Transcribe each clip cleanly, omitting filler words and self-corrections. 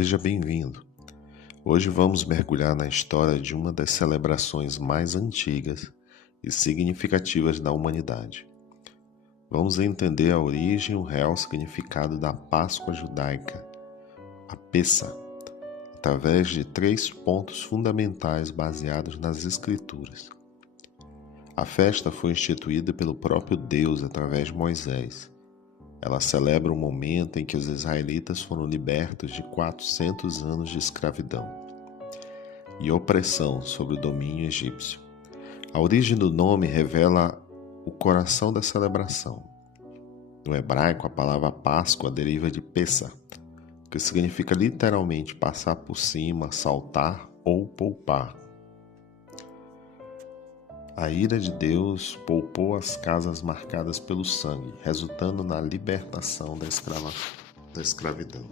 Seja bem-vindo. Hoje vamos mergulhar na história de uma das celebrações mais antigas e significativas da humanidade. Vamos entender a origem e o real significado da Páscoa judaica, a Pessah, através de 3 pontos fundamentais baseados nas Escrituras. A festa foi instituída pelo próprio Deus através de Moisés. Ela celebra o momento em que os israelitas foram libertos de 400 anos de escravidão e opressão sob o domínio egípcio. A origem do nome revela o coração da celebração. No hebraico, a palavra Páscoa deriva de Pessah, que significa literalmente passar por cima, saltar ou poupar. A ira de Deus poupou as casas marcadas pelo sangue, resultando na libertação da escravidão.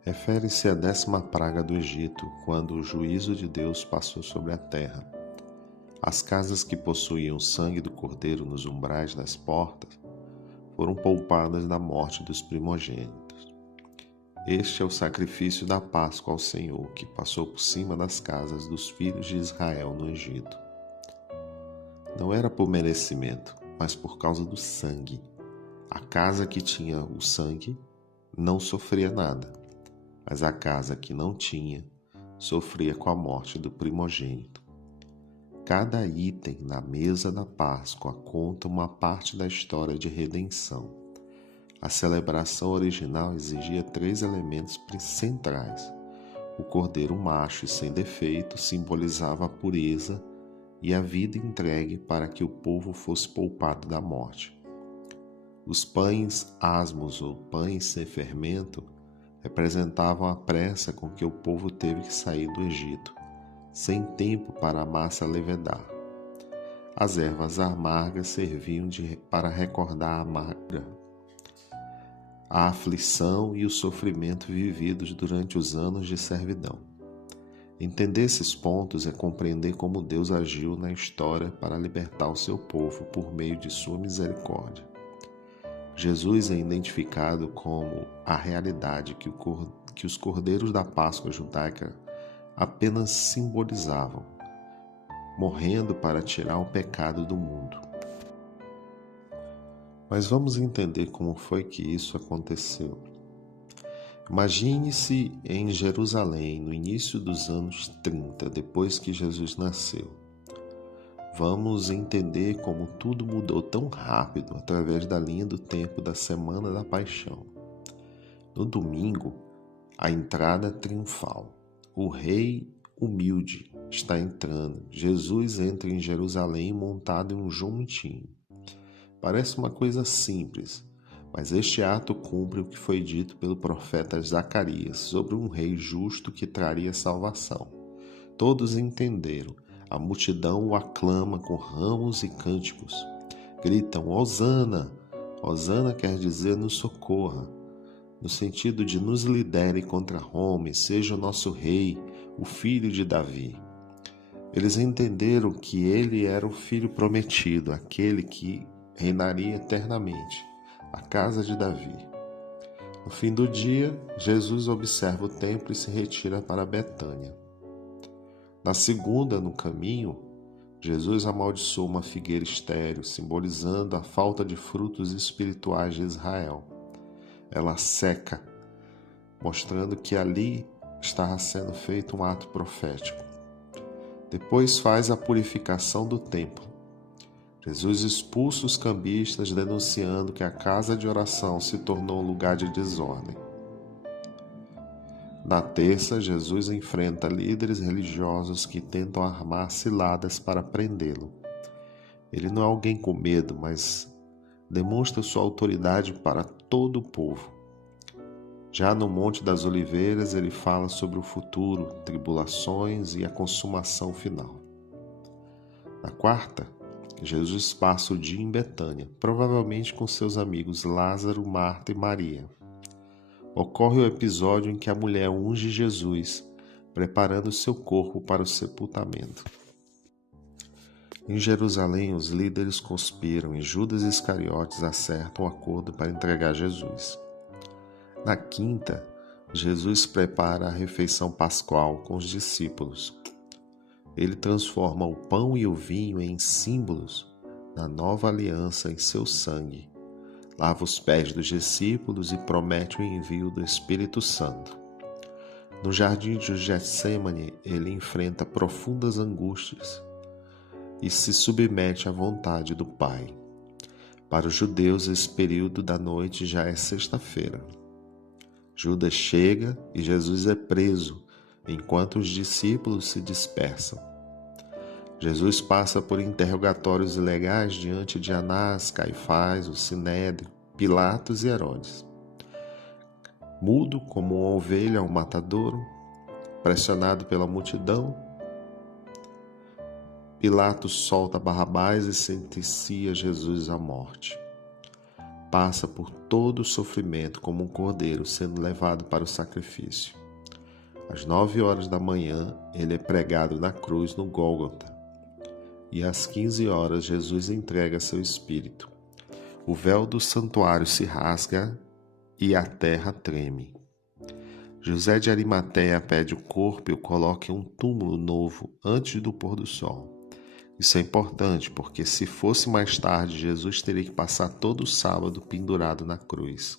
Refere-se à 10ª praga do Egito, quando o juízo de Deus passou sobre a terra. As casas que possuíam o sangue do cordeiro nos umbrais das portas foram poupadas da morte dos primogênitos. Este é o sacrifício da Páscoa ao Senhor, que passou por cima das casas dos filhos de Israel no Egito. Não era por merecimento, mas por causa do sangue. A casa que tinha o sangue não sofria nada, mas a casa que não tinha sofria com a morte do primogênito. Cada item na mesa da Páscoa conta uma parte da história de redenção. A celebração original exigia 3 elementos centrais. O cordeiro macho e sem defeito simbolizava a pureza e a vida entregue para que o povo fosse poupado da morte. Os pães asmos ou pães sem fermento representavam a pressa com que o povo teve que sair do Egito, sem tempo para a massa levedar. As ervas amargas serviam para recordar a amarga, a aflição e o sofrimento vividos durante os anos de servidão. Entender esses pontos é compreender como Deus agiu na história para libertar o seu povo por meio de sua misericórdia. Jesus é identificado como a realidade que os cordeiros da Páscoa judaica apenas simbolizavam, morrendo para tirar o pecado do mundo. Mas vamos entender como foi que isso aconteceu. Imagine-se em Jerusalém, no início dos anos 30, depois que Jesus nasceu. Vamos entender como tudo mudou tão rápido através da linha do tempo da Semana da Paixão. No domingo, a entrada triunfal. O rei humilde está entrando. Jesus entra em Jerusalém montado em um jumentinho. Parece uma coisa simples, mas este ato cumpre o que foi dito pelo profeta Zacarias sobre um rei justo que traria salvação. Todos entenderam. A multidão o aclama com ramos e cânticos. Gritam, Hosana! Hosana quer dizer nos socorra, no sentido de nos lidere contra Roma e seja o nosso rei, o filho de Davi. Eles entenderam que ele era o filho prometido, aquele que reinaria eternamente, a casa de Davi. No fim do dia, Jesus observa o templo e se retira para Betânia. Na segunda, no caminho, Jesus amaldiçoa uma figueira estéril, simbolizando a falta de frutos espirituais de Israel. Ela seca, mostrando que ali estava sendo feito um ato profético. Depois faz a purificação do templo. Jesus expulsa os cambistas, denunciando que a casa de oração se tornou um lugar de desordem. Na terça, Jesus enfrenta líderes religiosos que tentam armar ciladas para prendê-lo. Ele não é alguém com medo, mas demonstra sua autoridade para todo o povo. Já no Monte das Oliveiras, ele fala sobre o futuro, tribulações e a consumação final. Na quarta, Jesus passa o dia em Betânia, provavelmente com seus amigos Lázaro, Marta e Maria. Ocorre o episódio em que a mulher unge Jesus, preparando seu corpo para o sepultamento. Em Jerusalém, os líderes conspiram e Judas Iscariotes acertam um acordo para entregar Jesus. Na quinta, Jesus prepara a refeição pascual com os discípulos. Ele transforma o pão e o vinho em símbolos da nova aliança em seu sangue. Lava os pés dos discípulos e promete o envio do Espírito Santo. No jardim de Getsêmani, ele enfrenta profundas angústias e se submete à vontade do Pai. Para os judeus, esse período da noite já é sexta-feira. Judas chega e Jesus é preso, enquanto os discípulos se dispersam. Jesus passa por interrogatórios ilegais diante de Anás, Caifás, o Sinédrio, Pilatos e Herodes. Mudo como uma ovelha ao matadouro, pressionado pela multidão, Pilatos solta Barrabás e sentencia Jesus à morte. Passa por todo o sofrimento como um cordeiro sendo levado para o sacrifício. Às 9 horas da manhã, ele é pregado na cruz no Gólgota. E às 15 horas, Jesus entrega seu espírito. O véu do santuário se rasga e a terra treme. José de Arimateia pede o corpo e o coloca em um túmulo novo antes do pôr do sol. Isso é importante porque se fosse mais tarde, Jesus teria que passar todo o sábado pendurado na cruz.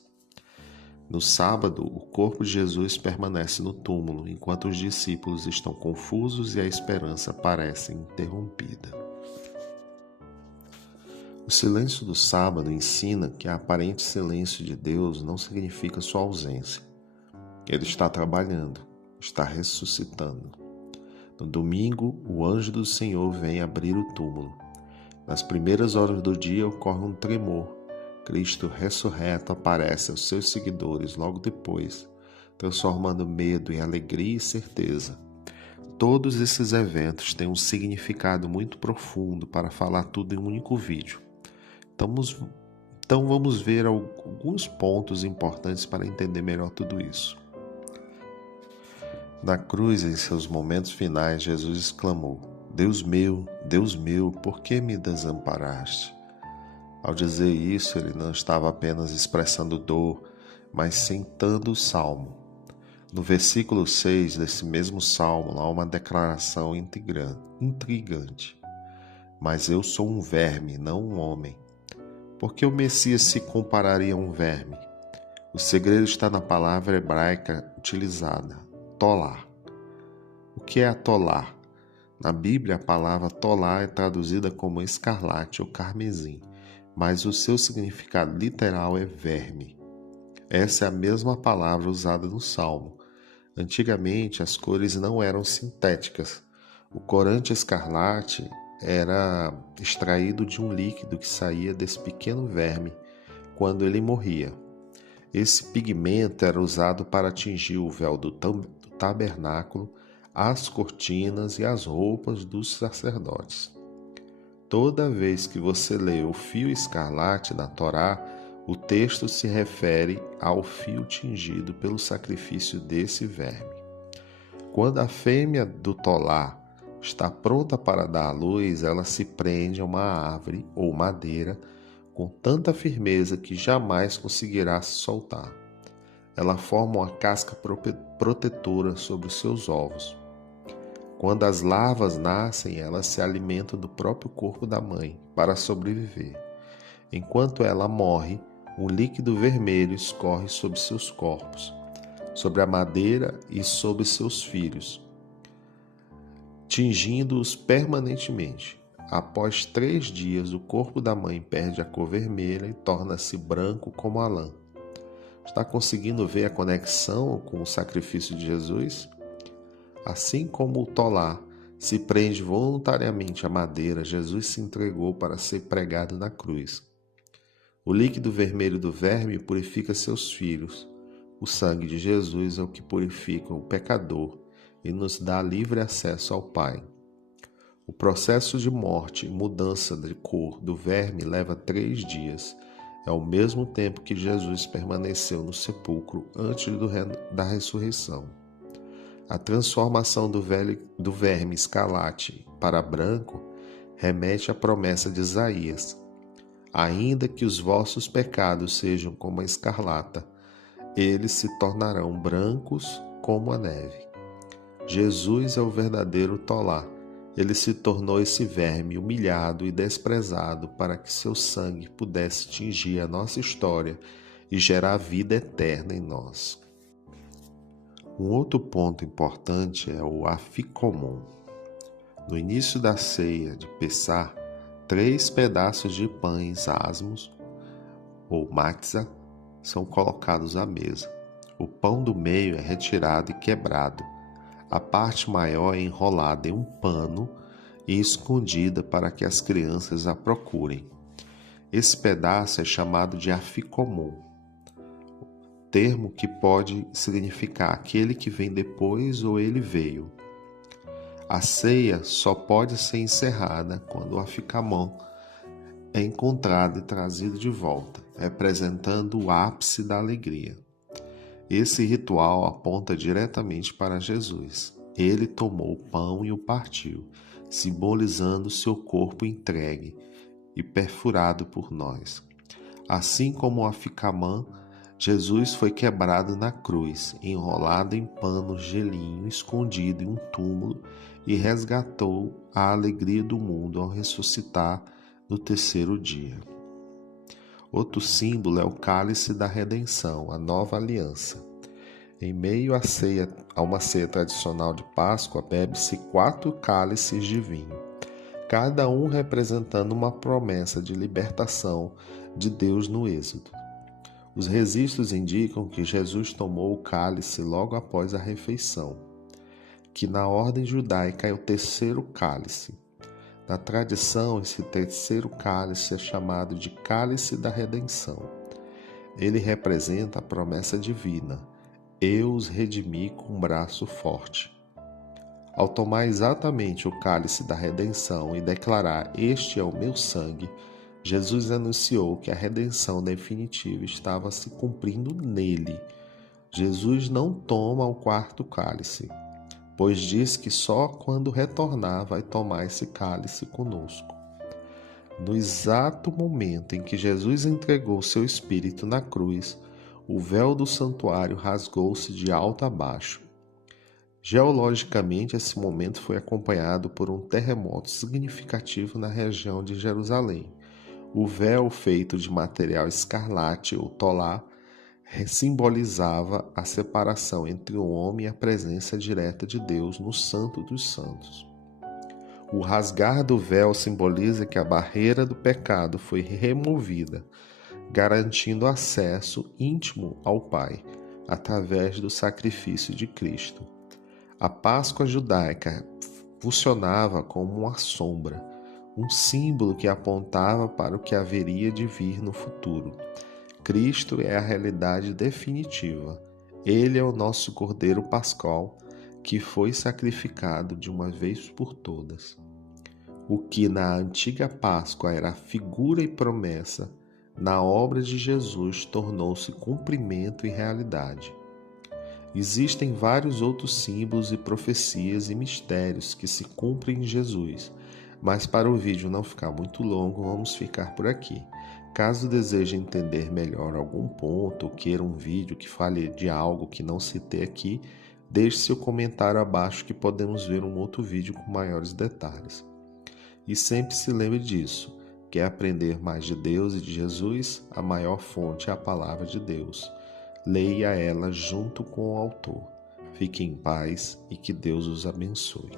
No sábado, o corpo de Jesus permanece no túmulo, enquanto os discípulos estão confusos e a esperança parece interrompida. O silêncio do sábado ensina que a aparente silêncio de Deus não significa sua ausência. Ele está trabalhando, está ressuscitando. No domingo, o anjo do Senhor vem abrir o túmulo. Nas primeiras horas do dia ocorre um tremor. Cristo ressurreto aparece aos seus seguidores logo depois, transformando medo em alegria e certeza. Todos esses eventos têm um significado muito profundo para falar tudo em um único vídeo. Então vamos ver alguns pontos importantes para entender melhor tudo isso. Na cruz, em seus momentos finais, Jesus exclamou: Deus meu, por que me desamparaste? Ao dizer isso, ele não estava apenas expressando dor, mas sentando o salmo. No versículo 6 desse mesmo salmo, há uma declaração intrigante. Mas eu sou um verme, não um homem. Por que o Messias se compararia a um verme? O segredo está na palavra hebraica utilizada, tolá. O que é a tolá? Na Bíblia, a palavra tolá é traduzida como escarlate ou carmesim, mas o seu significado literal é verme. Essa é a mesma palavra usada no Salmo. Antigamente, as cores não eram sintéticas. O corante escarlate era extraído de um líquido que saía desse pequeno verme quando ele morria. Esse pigmento era usado para atingir o véu do tabernáculo, as cortinas e as roupas dos sacerdotes. Toda vez que você lê o fio escarlate na Torá, o texto se refere ao fio tingido pelo sacrifício desse verme. Quando a fêmea do tolá está pronta para dar à luz, ela se prende a uma árvore ou madeira com tanta firmeza que jamais conseguirá se soltar. Ela forma uma casca protetora sobre os seus ovos. Quando as larvas nascem, elas se alimentam do próprio corpo da mãe para sobreviver. Enquanto ela morre, um líquido vermelho escorre sobre seus corpos, sobre a madeira e sobre seus filhos, tingindo-os permanentemente. Após 3 dias, o corpo da mãe perde a cor vermelha e torna-se branco como a lã. Está conseguindo ver a conexão com o sacrifício de Jesus? Assim como o tolá se prende voluntariamente à madeira, Jesus se entregou para ser pregado na cruz. O líquido vermelho do verme purifica seus filhos. O sangue de Jesus é o que purifica o pecador e nos dá livre acesso ao Pai. O processo de morte e mudança de cor do verme leva 3 dias. É ao mesmo tempo que Jesus permaneceu no sepulcro antes da ressurreição. A transformação do verme escarlate para branco remete à promessa de Isaías. Ainda que os vossos pecados sejam como a escarlata, eles se tornarão brancos como a neve. Jesus é o verdadeiro Tolá. Ele se tornou esse verme humilhado e desprezado para que seu sangue pudesse tingir a nossa história e gerar vida eterna em nós. Um outro ponto importante é o aficomum. No início da ceia de Pessah, 3 pedaços de pães asmos, ou matzah, são colocados à mesa. O pão do meio é retirado e quebrado. A parte maior é enrolada em um pano e escondida para que as crianças a procurem. Esse pedaço é chamado de aficomum, termo que pode significar aquele que vem depois ou ele veio. A ceia só pode ser encerrada quando o aficomum é encontrado e trazido de volta, representando o ápice da alegria. Esse ritual aponta diretamente para Jesus. Ele tomou o pão e o partiu, simbolizando seu corpo entregue e perfurado por nós. Assim como o aficomum, Jesus foi quebrado na cruz, enrolado em pano gelinho, escondido em um túmulo e resgatou a alegria do mundo ao ressuscitar no 3º dia. Outro símbolo é o cálice da redenção, a nova aliança. Em meio a uma ceia tradicional de Páscoa, bebe-se 4 cálices de vinho, cada um representando uma promessa de libertação de Deus no Êxodo. Os registros indicam que Jesus tomou o cálice logo após a refeição, que na ordem judaica é o 3º cálice. Na tradição, esse 3º cálice é chamado de cálice da redenção. Ele representa a promessa divina: eu os redimi com um braço forte. Ao tomar exatamente o cálice da redenção e declarar: este é o meu sangue, Jesus anunciou que a redenção definitiva estava se cumprindo nele. Jesus não toma o 4º cálice, pois diz que só quando retornar vai tomar esse cálice conosco. No exato momento em que Jesus entregou seu espírito na cruz, o véu do santuário rasgou-se de alto a baixo. Geologicamente, esse momento foi acompanhado por um terremoto significativo na região de Jerusalém. O véu, feito de material escarlate ou tolá, simbolizava a separação entre o homem e a presença direta de Deus no Santo dos Santos. O rasgar do véu simboliza que a barreira do pecado foi removida, garantindo acesso íntimo ao Pai, através do sacrifício de Cristo. A Páscoa judaica funcionava como uma sombra, um símbolo que apontava para o que haveria de vir no futuro. Cristo é a realidade definitiva. Ele é o nosso Cordeiro Pascal, que foi sacrificado de uma vez por todas. O que na antiga Páscoa era figura e promessa, na obra de Jesus tornou-se cumprimento e realidade. Existem vários outros símbolos e profecias e mistérios que se cumprem em Jesus, mas para o vídeo não ficar muito longo, vamos ficar por aqui. Caso deseje entender melhor algum ponto ou queira um vídeo que fale de algo que não citei aqui, deixe seu comentário abaixo que podemos ver um outro vídeo com maiores detalhes. E sempre se lembre disso: quer aprender mais de Deus e de Jesus? A maior fonte é a Palavra de Deus. Leia ela junto com o autor. Fique em paz e que Deus os abençoe.